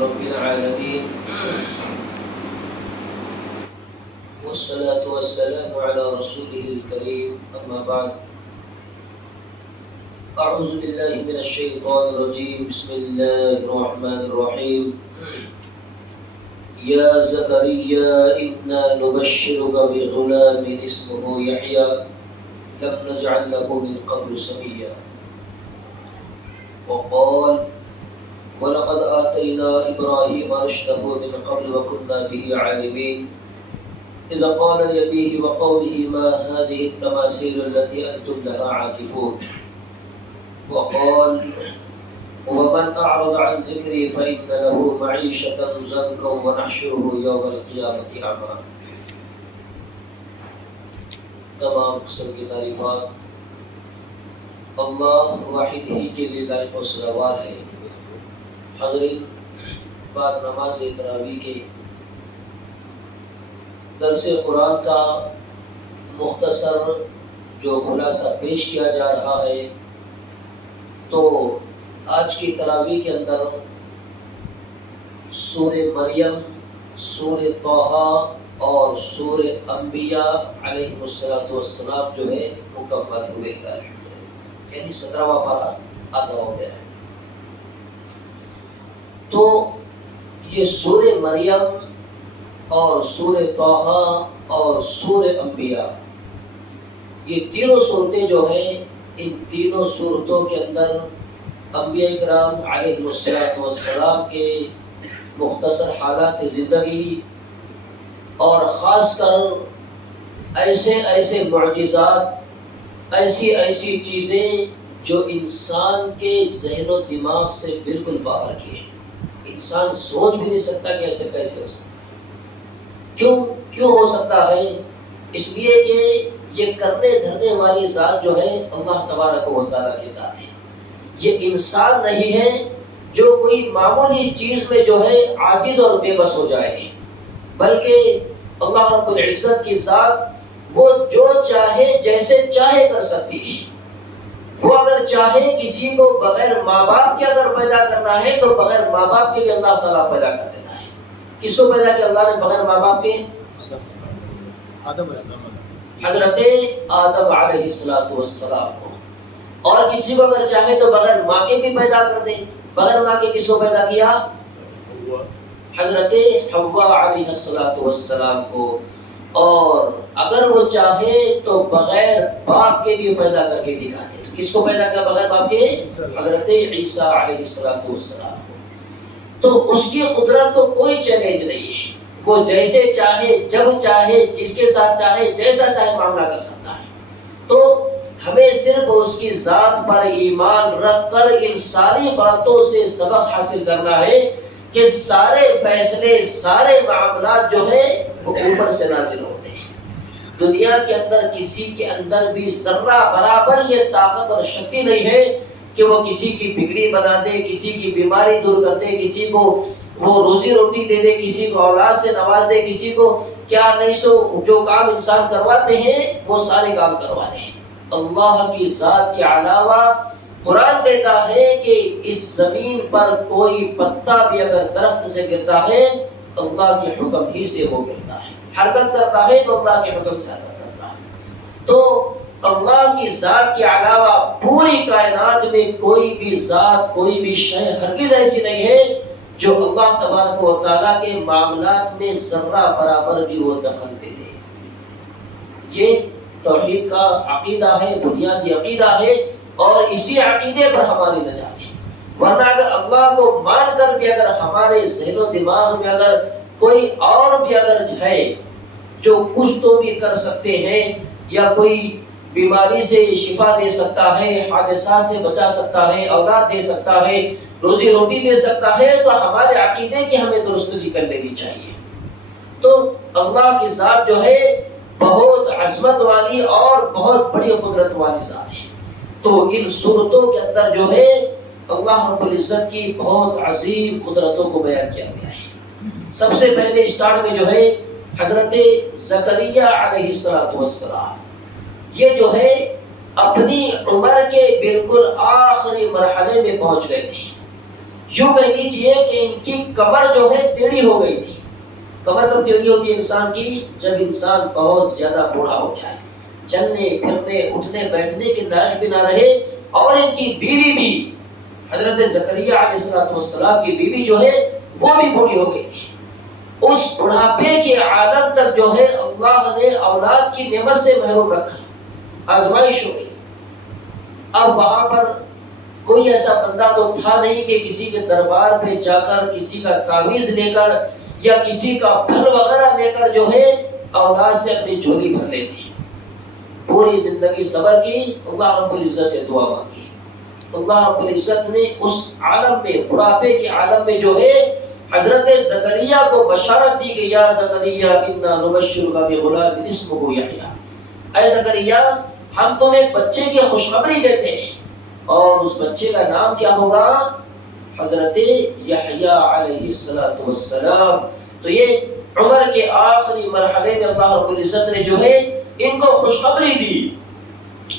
رب العالمين والصلاة والسلام على رسوله الكريم أما بعد أعوذ بالله من الشيطان الرجيم بسم الله الرحمن الرحيم يا زكريا إنا نبشرك بغلام اسمه يحيى لم نجعل له من قبل سميا وقال وَلَقَدْ آتَيْنَا إِبْرَاهِيمَ رُشْدَهُ مِنْ قَبْلُ وَكُنَّا بِهِ عَالِمِينَ إِذْ قَالَ لِأَبِيهِ وَقَوْمِهِ مَا هَذِهِ التَّمَاثِيلُ الَّتِي أَنْتُمْ لَهَا عَاكِفُونَ وقال وَمَنْ أَعْرَضَ عَنْ ذِكْرِي فَإِنَّ لَهُ مَعِيشَةً ضَنكًا وَنَحْشُرُهُ يَوْمَ الْقِيَامَةِ أَعْمَى۔ تمام قسم کی تعریفات اللہ واحد ہی کے لیے لائق و سزاوار ہے۔ حضرین، بعد نماز تراویح کے درس قرآن کا مختصر جو خلاصہ پیش کیا جا رہا ہے، تو آج کی تراویح کے اندر سورہ مریم، سورہ طٰہٰ اور سورہ انبیاء علیہ السلام جو ہے مکمل ہوئے ہیں، یعنی 17واں پارہ آدھا ہو گیا ہے۔ تو یہ سورہ مریم اور سورہ طٰہٰ اور سورہ انبیاء، یہ تینوں صورتیں جو ہیں، ان تینوں صورتوں کے اندر انبیاء کرام علیہ السلام کے مختصر حالات زندگی اور خاص کر ایسے معجزات، ایسی چیزیں جو انسان کے ذہن و دماغ سے بالکل باہر کی ہیں، انسان سوچ بھی نہیں سکتا کہ ایسے کیسے ہو سکتا ہے۔ کیوں ہو سکتا ہے؟ اس لیے کہ یہ کرنے دھرنے والی ذات جو ہے اللہ تبارک و تعالیٰ کی ذات ہے، یہ انسان نہیں ہے جو کوئی معمولی چیز میں جو ہے عاجز اور بے بس ہو جائے، بلکہ اللہ رب العزت کی ذات وہ جو چاہے جیسے چاہے کر سکتی ہے۔ وہ اگر چاہے کسی کو بغیر ماں باپ کے اگر پیدا کرنا ہے تو بغیر ماں باپ کے بھی اللہ تعالیٰ پیدا کر دیتا ہے۔ کس کو پیدا کیا اللہ نے بغیر ماں باپ کے؟ حضرت آدم علیہ السلام کو۔ اور کسی کو اگر چاہے تو بغیر ماں کے بھی پیدا کر دے۔ بغیر ماں کے کس کو پیدا کیا؟ حضرت حوا علیہ السلام کو۔ اور اگر وہ چاہے تو بغیر باپ کے بھی پیدا کر کے دکھا دے۔ تو کس کو پیدا کیا بغیر باپ کے؟ حضرت عیسیٰ علیہ السلام کو۔ تو اس کی قدرت کو کوئی چیلنج نہیں ہے، وہ جیسے چاہے، جب چاہے، جس کے ساتھ چاہے، جیسا چاہے معاملہ کر سکتا ہے۔ تو ہمیں صرف اس کی ذات پر ایمان رکھ کر ان ساری باتوں سے سبق حاصل کرنا ہے کہ سارے فیصلے، سارے معاملات جو ہیں وہ اوپر سے نازل ہوتے ہیں۔ دنیا کے اندر کسی کے اندر بھی ذرہ برابر یہ طاقت اور شکتی نہیں ہے کہ وہ کسی کی بگڑی بنا دے، کسی کی بیماری دور کر دے، کسی کو وہ روزی روٹی دے دے، کسی کو اولاد سے نواز دے، کسی کو کیا نہیں سو جو کام انسان کرواتے ہیں وہ سارے کام کروا دے۔ اللہ کی ذات کے علاوہ قرآن کہتا ہے کہ اس زمین پر کوئی پتا بھی اگر درخت سے گرتا ہے اللہ کے حکم ہی سے وہ گرتا ہے، حرکت کرتا ہے تو اللہ کے حکم سے حرکت کرتا ہے۔ تو اللہ کی ذات کے علاوہ پوری کائنات میں کوئی بھی ذات، کوئی بھی شے ہرگز ایسی نہیں ہے جو اللہ تبارک و تعالیٰ کے معاملات میں ذرہ برابر بھی وہ دخل دے دے۔ یہ توحید کا عقیدہ ہے، بنیادی عقیدہ ہے، اور اسی عقیدے پر ہماری نجات ہے۔ ورنہ اگر اللہ کو مان کر بھی اگر ہمارے ذہن و دماغ میں اگر کوئی اور بھی اگر ہے جو کچھ تو بھی کر سکتے ہیں، یا کوئی بیماری سے شفا دے سکتا ہے، حادثات سے بچا سکتا ہے، اولاد دے سکتا ہے، روزی روٹی دے سکتا ہے، تو ہمارے عقیدے کی ہمیں درستگی کر لینی چاہیے۔ تو اللہ کی ذات جو ہے بہت عظمت والی اور بہت بڑی قدرت والی ذات ہے۔ تو ان صورتوں کے اندر جو ہے اللہ رب العزت کی بہت عظیم قدرتوں کو بیان کیا گیا ہے۔ سب سے پہلے اسٹارٹ میں جو ہے حضرت زکریا علیہ السلام، یہ جو ہے اپنی عمر کے بالکل آخری مرحلے میں پہنچ گئے تھے۔ یوں کہہ لیجئے کہ ان کی کمر جو ہے ٹیڑھی ہو گئی تھی۔ کمر کب ٹیڑھی ہوتی ہے انسان کی؟ جب انسان بہت زیادہ بوڑھا ہو جائے، چلنے پھرنے اٹھنے بیٹھنے کے لائق بھی نہ رہے۔ اور ان کی بیوی بھی، حضرت زکریا علیہ السلام کی بیوی جو ہے وہ بھی بوڑھی ہو گئی تھی۔ اس بڑھاپے کے عالم تک جو ہے اللہ نے اولاد کی نعمت سے محروم رکھا، آزمائش ہو گئی۔ اب وہاں پر کوئی ایسا بندہ تو تھا نہیں کہ کسی کے دربار پہ جا کر کسی کا تعویذ لے کر یا کسی کا پھل وغیرہ لے کر جو ہے اولاد سے اپنی جھولی بھر لیتے۔ پوری زندگی صبر کی، اللہ رب العزت سے دعا مانگی۔ اللہ رب العزت نے اس عالم میں، بڑھاپے کے عالم میں جو ہے حضرت زکریا کو بشارت دی کہ یا زکریا انا نبشرک بغلام اسمہ یحییٰ، اے زکریا ہم تمہیں ایک بچے کی خوشخبری دیتے ہیں، اور اس بچے کا نام کیا ہوگا؟ حضرت یحییٰ علیہ السلام۔ تو یہ عمر کے آخری مرحلے میں اللہ رب العزت نے جو ہے ان کو خوشخبری دی،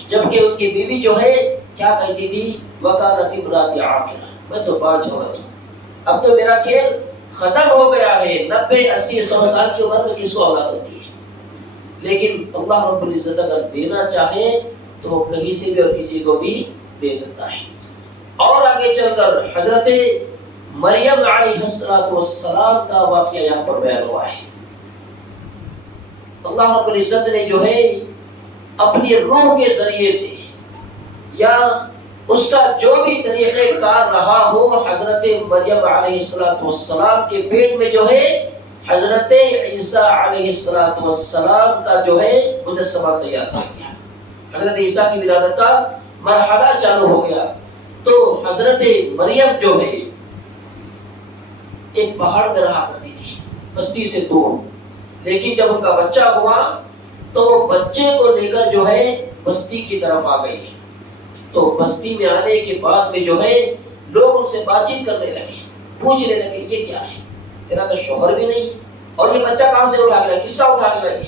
جبکہ ان کی بیوی جو ہے کیا کہتی تھی؟ وَكَانَتِ امْرَأَتِي عَاقِرَةً، میں تو باج عورت ہوں، اب تو میرا کھیل ختم ہو گیا ہے، 90 80 100 سال کی عمر میں کس کو اولاد ہوتی ہے؟ لیکن اللہ رب العزت اگر دینا چاہے تو وہ کہیں سے بھی اور کسی کو بھی دے سکتا ہے۔ اور آگے چل کر حضرت مریم علیہ السلام کا واقعہ یہاں پر بیان ہوا ہے۔ اللہ رب العزت نے جو ہے اپنی روح کے ذریعے سے یا اس کا جو بھی طریقہ کار رہا ہو، حضرت مریم علیہ السلام کے پیٹ میں جو ہے حضرت عیسیٰ علیہ السلام کا جو ہے مجسمہ تیار ہو گیا۔ حضرت عیسیٰ کی ولادت کا مرحلہ چالو ہو گیا۔ تو حضرت مریم جو ہے ایک پہاڑ میں رہا کرتی تھی، بستی سے دور، لیکن جب ان کا بچہ ہوا تو وہ بچے کو لے کر جو ہے بستی کی طرف آ گئی۔ تو بستی میں آنے کے بعد میں جو ہے لوگ ان سے بات چیت کرنے لگے، پوچھنے لگے یہ کیا ہے، تیرا تو شوہر بھی نہیں، اور یہ بچہ کہاں سے اٹھا کے لائے، کس کا اٹھا کے لائے؟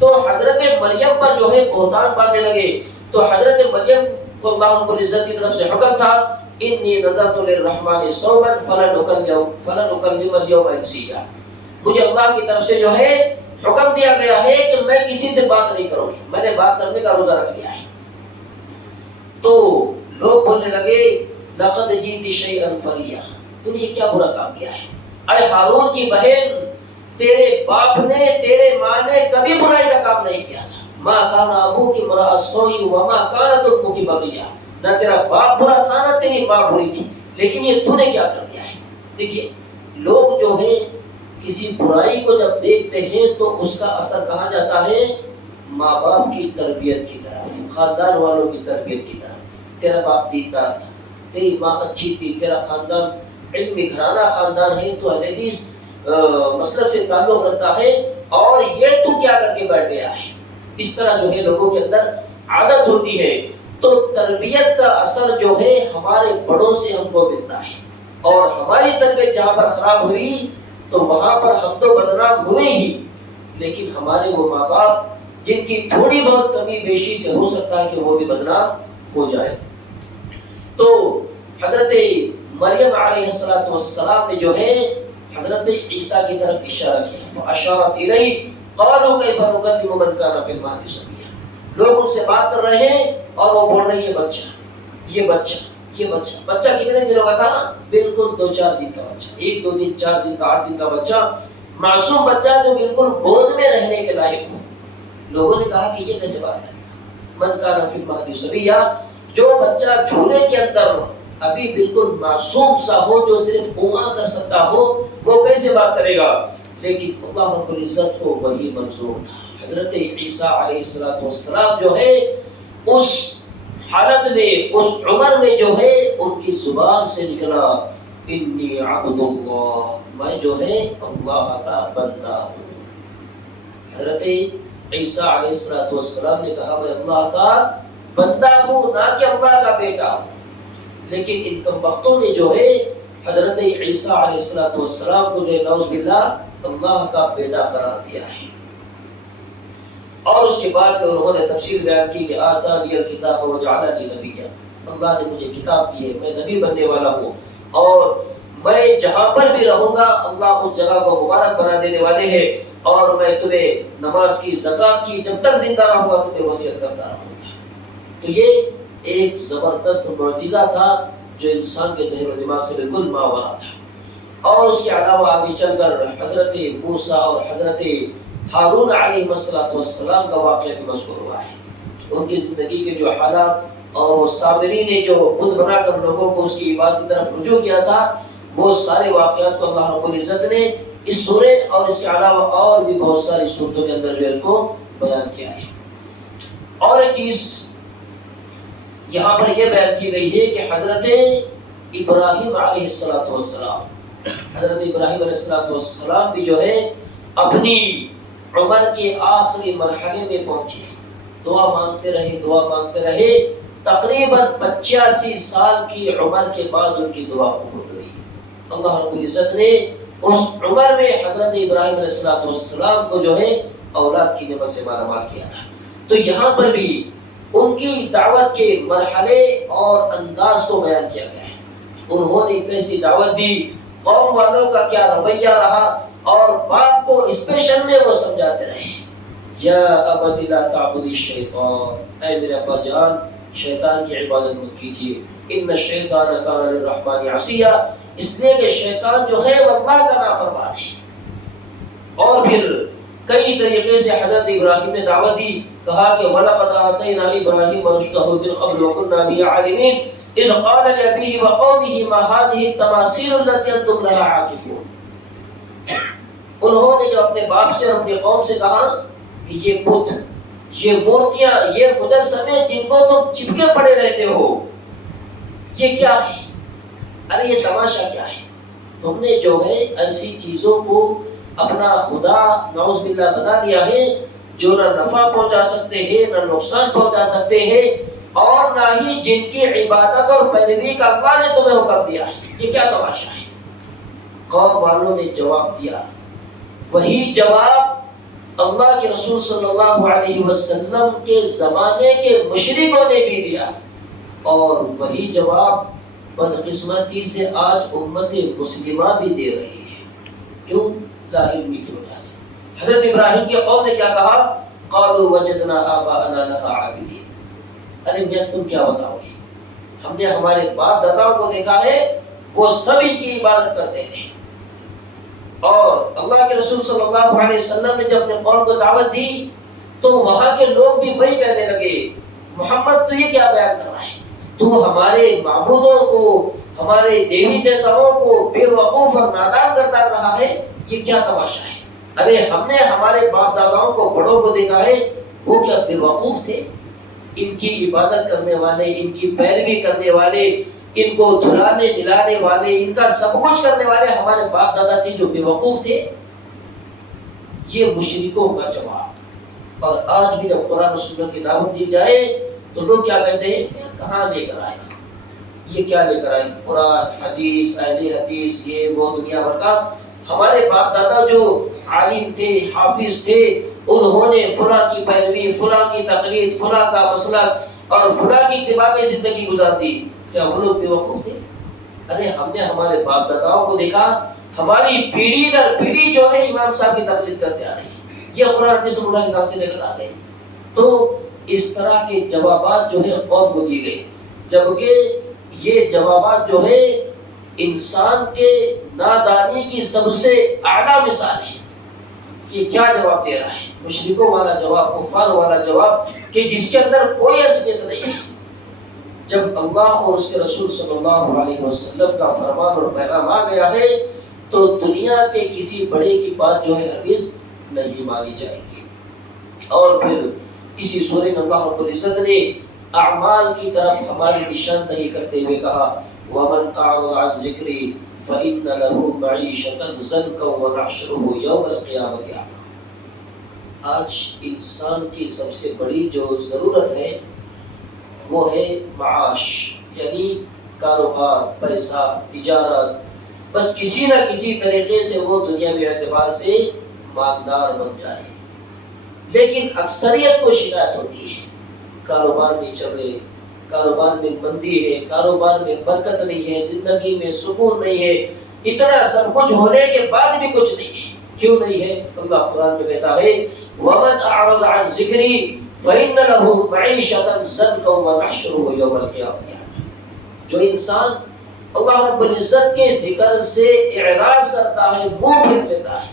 تو حضرت مریم پر جو ہے بہتان باندھنے لگے۔ تو حضرت مریم کو اللہ رب العزت کی طرف سے حکم تھا انی نذرت للرحمن صوما فلن اکلم اليوم انسیا، مجھے اللہ کی طرف سے جو ہے حکم دیا گیا ہے کہ میں کسی سے بات نہیں کروں گی، میں نے بات کرنے کا روزہ رکھ لیا ہے۔ تو لوگ بولنے لگے لقد جئت شیئا فریا، تم نے یہ کیا برا کام کیا ہے؟ اے ہارون کی بہن، تیرے باپ نے، تیرے ماں نے کبھی برائی کا کام نہیں کیا تھا۔ ما کان ابوک امرأ سوء وما کانت امک بغیہ، نہ تیرا باپ برا تھا نہ تیری ماں بری تھی، لیکن یہ تو نے کیا کر دیا ہے؟ دیکھیے لوگ جو ہے کسی برائی کو جب دیکھتے ہیں تو اس کا اثر کہاں جاتا ہے؟ ماں باپ کی تربیت کی طرف، خاندان والوں کی تربیت کی طرف۔ تیرا باپ دیندار تھا، تیری ماں اچھی تھی، تیرا خاندان علمی گھرانہ خاندان ہے، تو اہل حدیث مسلک سے تعلق رکھتا ہے، اور یہ تو کیا کر کے بیٹھ گیا ہے؟ اس طرح جو ہے لوگوں کے اندر عادت ہوتی ہے۔ تو تربیت کا اثر جو ہے ہمارے بڑوں سے ہم کو ملتا ہے، اور ہماری تربیت جہاں پر خراب ہوئی تو وہاں پر ہم تو بدنام ہوئے ہی، لیکن ہمارے وہ ماں باپ جن کی تھوڑی بہت کمی بیشی سے ہو سکتا ہے کہ وہ بھی بدنام ہو جائے۔ تو حضرت مریم علیہ السلام نے جو ہے حضرت عیسیٰ کی طرف اشارہ کیا، فاشارت الیہ قالوا کیف نکلم من کان فی المہد صبیا۔ لوگ ان سے بات کر رہے ہیں اور وہ بول رہے ہیں یہ بچہ کتنے دنوں کا تھا؟ بالکل 2-4 دن کا بچہ، 1-2 دن 4 دن کا 8 دن کا بچہ، معصوم بچہ جو بالکل گود میں رہنے کے لائق ہو۔ لوگوں نے کہا کہ یہ کیسے بات ہے؟ من کان فی المہد صبیا، جو بچہ جھولے کے اندر ابھی بالکل معصوم سا ہو، جو صرف گناہ کر سکتا ہو، وہ کیسے بات کرے گا؟ لیکن اللہ رب العزت کو وہی منظور تھا۔ حضرت عیسیٰ علیہ السلام جو ہے اس حالت میں، اس عمر میں جو ہے ان کی زبان سے نکلا انی عبد اللہ، میں جو ہے اللہ کا بندہ ہوں۔ حضرت عیسیٰ علیہ السلام نے کہا میں اللہ کا بندہ ہوں، نہ کہ اللہ کا بیٹا ہوں۔ لیکن ان کم وقتوں نے جو ہے حضرت عیسیٰ علیہ السلام کو جو ہے نعوذ باللہ اللہ کا بیٹا قرار دیا ہے۔ اور اس کے بعد میں انہوں نے تفسیر بیان کی کہ آتانی الکتاب وجعلنی نبیا، اللہ نے مجھے کتاب دی ہے، میں نبی بننے والا ہوں، اور میں جہاں پر بھی رہوں گا اللہ اس جگہ کو مبارک بنا دینے والے ہیں، اور میں تمہیں نماز کی، زکات کی جب تک زندہ رہوں گا تمہیں وصیت کرتا رہوں گا۔ تو یہ ایک زبردست معجزہ تھا جو انسان کے ذہن و دماغ سے بالکل ماورا تھا۔ اور اس کے علاوہ آگے چل کر حضرت موسیٰ اور حضرت ہارون علیہ السلام کا واقعہ بھی مذکور ہوا ہے۔ ان کی زندگی کے جو حالات اور وہ سامری نے جو بت بنا کر لوگوں کو اس کی عبادت کی طرف رجوع کیا تھا، وہ سارے واقعات کو اللہ رب العزت نے اس سورے اور اس کے علاوہ اور بھی بہت ساری صورتوں کے اندر جو ہے اس کو بیان کیا ہے۔ اور ایک چیز یہاں پر یہ بیان کی گئی ہے کہ حضرت ابراہیم علیہ السلام، حضرت ابراہیم علیہ السلام بھی جو ہے اپنی عمر کے آخری مرحلے میں پہنچے، دعا مانگتے رہے، تقریباً 85 سال کی عمر کے بعد ان کی دعا قبول ہوئی۔ اللہ رب العزت نے اس عمر میں حضرت ابراہیم علیہ السلام کو جو ہے اولاد کی نعمت سے مالا مال کیا تھا۔ تو یہاں پر بھی ان کی دعوت کے مرحلے اور انداز کو بیان کیا گیا ہے۔ انہوں نے کیسی دعوت دی، قوم والوں کا کیا رویہ رہا، اور باپ کو اسپیشل میں وہ سمجھاتے رہے، یا ابت لا تعبد الشیطان، اے میرے ابا جان شیطان کی عبادت مت کیجیے، ان الشیطان کان للرحمن عصیا، اس لیے کہ شیطان جو ہے وہ اللہ کا نافرمان ہے۔ اور پھر کئی طریقے سے حضرت ابراہیم نے دعوت دی، کہا کہ وَلَقَدْ آتَيْنَا إِبْرَاهِيمَ رُشْدَهُ مِنْ قَبْلُ وَكُنَّا بِهِ عَالِمِينَ إِذْ قَالَ لِأَبِيهِ وَقَوْمِهِ مَا هَٰذِهِ التَّمَاثِيلُ الَّتِي أَنتُمْ لَهَا عَاكِفُونَ۔ انہوں نے جو اپنے باپ سے اور اپنی قوم سے کہا کہ یہ بت، یہ مورتیاں، یہ مجسمے جن کو تم چپکے پڑے رہتے ہو، یہ کیا ہے؟ ارے یہ تماشا کیا ہے؟ تم نے جو ہے ایسی چیزوں کو اپنا خدا نعوذ باللہ بنا لیا ہے جو نہ نفع پہنچا سکتے ہیں، نہ نقصان پہنچا سکتے ہیں، اور نہ ہی جن کی عبادت اور پیروی کا اللہ نے تمہیں حکم دیا ہے۔ یہ کیا تماشا ہے؟ قوم والوں نے جواب دیا، وہی جواب اللہ کے رسول صلی اللہ علیہ وسلم کے زمانے کے مشرکوں نے بھی دیا، اور وہی جواب بدقسمتی سے آج امت مسلمہ بھی دے رہی ہے۔ کیوں؟ لا علمی کی وجہ سے۔ حضرت ابراہیم کی قوم نے کیا کہا؟ قالوا وجدنا آباءنا لها عابدین، ارے میاں تم کیا بتاؤ گے، ہم نے ہمارے باپ داداؤں کو دیکھا ہے وہ سب ان کی عبادت کرتے تھے۔ اور اللہ کے رسول صلی اللہ علیہ وسلم نے جب اپنے قوم کو دعوت دی تو وہاں کے لوگ بھی وہی کہنے لگے، محمد تو یہ کیا بیان کر رہا ہے، تو ہمارے معبودوں کو، ہمارے دیوی دیوتاؤں کو بے وقوف اور نادان کرتا رہا ہے، یہ کیا تماشا ہے؟ ارے ہم نے ہمارے باپ داداؤں کو، بڑوں کو دیکھا ہے، وہ کیا بے وقوف تھے؟ ان کی عبادت کرنے والے، ان کی پیروی کرنے والے، ان کو دھلانے دلانے والے، ان کا سب کچھ کرنے والے ہمارے باپ دادا تھے جو بے وقوف تھے۔ یہ مشرکوں کا جواب۔ اور آج بھی جب قرآن و سنت کی دعوت دی جائے تو لوگ کیا کہتے ہیں، کہاں لے کر آئے، یہ کیا لے کر آئے، قرآن حدیث، اہل حدیث، یہ وہ دنیا بھر کا۔ ہمارے باپ دادا جو عالم تھے، حافظ تھے، انہوں نے فلاں کی پیروی، فلاں کی تقلید، فلاں کا مسلک اور فلاں کی اتباع میں زندگی گزار دی، کیا وہ لوگ بے وقوف تھے؟ ارے ہم نے ہمارے باپ داداؤں کو دیکھا، ہماری پیڑھی در پیڑھی جو ہے امام صاحب کی تقلید کرتے آ رہی ہے، یہ قرآن حدیث اللہ کی طرف سے لے کر آ گئے۔ تو اس طرح کے جوابات جو ہے قوم کو دیے گئے، جبکہ یہ جوابات جو ہے انسان کے نادانی کی سب سے اعلیٰ مثال ہے۔ یہ کیا جواب دے رہا ہے؟ مشرکوں والا جواب، کفار والا جواب، کہ جس کے اندر کوئی اصلیت نہیں ہے۔ جب اللہ اور اس کے رسول صلی اللہ علیہ وسلم کا فرمان اور پیغام آ گیا ہے تو دنیا کے کسی بڑے کی بات جو ہے ہرگز نہیں مانی جائے گی۔ اور پھر اسی سورہ میں اللہ رب العزت نے اعمال کی طرف ہماری نشاندہی کرتے ہوئے کہا، وَمَنْ أَعْرَضَ عَنْ ذِكْرِي فَإِنَّ لَهُ مَعِيشَةً ضَنْكًا وَنَحْشُرُهُ يَوْمَ الْقِيَامَةِ أَعْمَىٰ۔ آج انسان کی سب سے بڑی جو ضرورت ہے وہ ہے معاش، یعنی کاروبار، پیسہ، تجارت، بس کسی نہ کسی طریقے سے وہ دنیاوی اعتبار سے مالدار بن جائے۔ لیکن اکثریت کو شکایت ہوتی ہے، کاروبار نہیں چل رہے، کاروبار میں مندی ہے، کاروبار میں برکت نہیں ہے، زندگی میں سکون نہیں ہے، اتنا سب کچھ ہونے کے بعد بھی کچھ نہیں ہے. کیوں نہیں ہے؟ اللہ قرآن میں کہتا ہے وَمَنْ أَعْرَضَ عَنْ ذِكْرِي فَإِنَّ لَهُ مَعِيشَةً ضَنْكًا وَنَحْشُرُهُ يَوْمَ الْقِيَامَةِ. جو انسان اللہ رب العزت کے ذکر سے اعراض کرتا ہے، منہ پھیر لیتا ہے،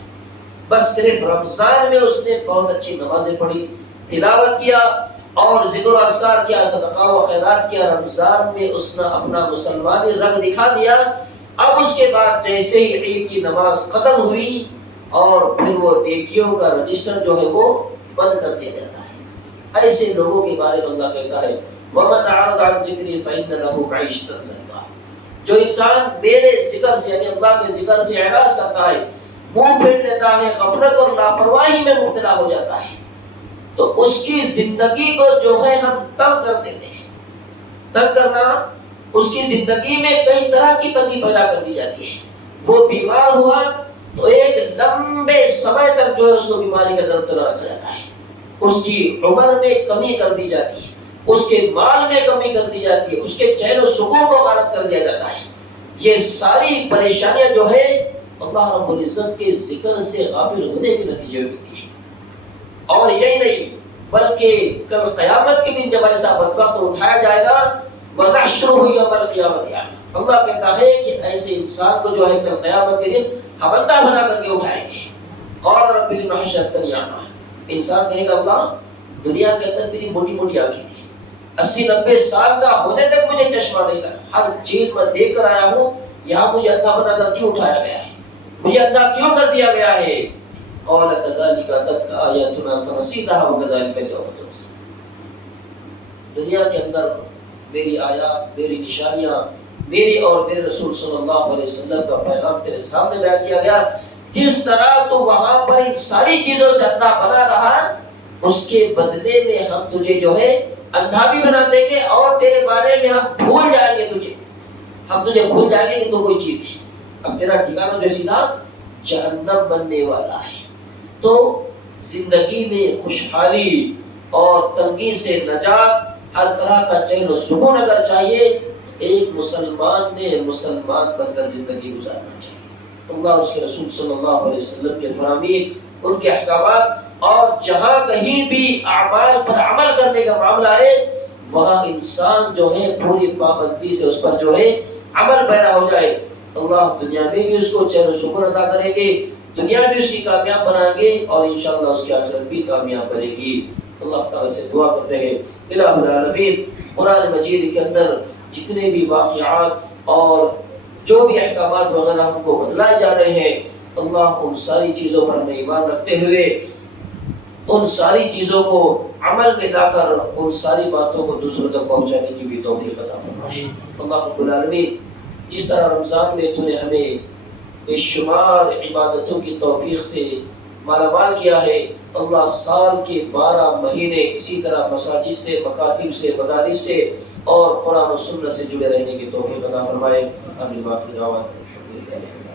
بس صرف رمضان میں اس نے بہت اچھی نمازیں پڑھی، تلاوت کیا اور ذکر و اذکار کیا، صدقہ و خیرات کیا، رمضان میں اس نے اپنا مسلمانی رنگ دکھا دیا، اب اس کے بعد جیسے ہی عید کی نماز ختم ہوئی اور پھر وہ نیکیوں کا رجسٹر جو ہے وہ بند کر دیا جاتا ہے. ایسے لوگوں کے بارے میں اللہ کہتا ہے وَمَنْ أَعْرَضَ عَنْ ذِكْرِي فَإِنَّ لَهُ مَعِيشَةً ضَنْكًا. جو انسان میرے ذکر سے یعنی اللہ کے ذکر سے اعراض کرتا ہے، منہ پھیر لیتا ہے، غفلت اور لاپرواہی میں مبتلا ہو جاتا ہے، تو اس کی زندگی کو جو ہے ہم تنگ کر دیتے ہیں. تنگ کرنا، اس کی زندگی میں کئی طرح کی تنگی پیدا کر دی جاتی ہے. وہ بیمار ہوا تو ایک لمبے سمے تک جو ہے اس کو بیماری کا درد رکھا جاتا ہے. اس کی عمر میں کمی کر دی جاتی ہے، اس کے مال میں کمی کر دی جاتی ہے، اس کے چین و سکون کو غارت کر دیا جاتا ہے. یہ ساری پریشانیاں جو ہے اللہ رب العزت کے ذکر سے غافل ہونے کے نتیجے میں ہوتی ہیں. اور یہی نہیں بلکہ کل قیامت کے دن جب ایسا بدبخت اٹھایا جائے گا وَنَحْشُرُهُ يَوْمَ الْقِيَامَةِ، اللہ کہتا ہے کہ ایسے انسان کو جو ہے کل قیامت کے دن حوالہ بنا کر کے اٹھائیں گے. قَالَ رَبِّ لِمَ حَشَرْتَنِي أَعْمَىٰ. انسان کہے گا اللہ دنیا کے اندر میری موٹی موٹی آنکھیں تھی، 80-90 سال کا ہونے تک مجھے چشمہ نہیں لگا، ہر چیز میں دیکھ کر آیا ہوں، یہاں مجھے اندھا بنا کر کیوں اٹھایا گیا ہے، مجھے اندھا کیوں کر دیا گیا ہے. قَالَ كَذَلِكَ أَتَتْكَ آيَاتُنَا فَنَسِيتَهَا وَكَذَلِكَ الْيَوْمَ تُنسَىٰ. دنیا کے اندر میری آیات، میری نشانیاں، میری اور میرے رسول صلی اللہ علیہ وسلم کا پیغام تیرے سامنے بیان کیا گیا. جس طرح تو وہاں پر ان ساری چیزوں سے اندھا بنا رہا، اس کے بدلے میں ہم تجھے جو ہے اندھا بھی بنا دیں گے اور تیرے بارے میں ہم بھول جائیں گے تجھے. ہم تجھے بھول جائیں گے کہ تو کوئی چیز ہے. اب تیرا ٹھکانہ جو سیدھا جہنم بننے والا ہے. تو زندگی میں خوشحالی اور تنگی سے نجات، ہر طرح کا چین و سکون اگر چاہیے، ایک مسلمان نے مسلمان بن کر زندگی گزارنا چاہیے. اللہ اور اس کے رسول صلی اللہ علیہ وسلم کے فرامین، ان کے احکامات، اور جہاں کہیں بھی اعمال پر عمل کرنے کا معاملہ ہے وہاں انسان جو ہے پوری پابندی سے اس پر جو ہے عمل پیرا ہو جائے. اللہ دنیا میں بھی اس کو چین و سکون عطا کریں گے، دنیا بھی اس کی کامیاب بنائیں گے اور انشاءاللہ اس کی آخرت بھی کامیاب کرے گی. اللہ تعالیٰ سے دعا کرتے ہیں الہ العالمین قرآن مجید کے اندر جتنے بھی واقعات اور جو بھی احکامات وغیرہ ہم کو بتلائے جا رہے ہیں، اللہ ان ساری چیزوں پر ہمیں ایمان رکھتے ہوئے ان ساری چیزوں کو عمل میں لا کر ان ساری باتوں کو دوسروں تک پہنچانے کی بھی توفیق عطا فرمائے. اللہ رب العالمین جس طرح رمضان میں تو نے ہمیں بے شمار عبادتوں کی توفیق سے مالا مال کیا ہے، اللہ سال کے 12 مہینے اسی طرح مساجد سے، مکاتب سے، مدارس سے اور قرآن و سنت سے جڑے رہنے کی توفیق عطا فرمائے. آمین.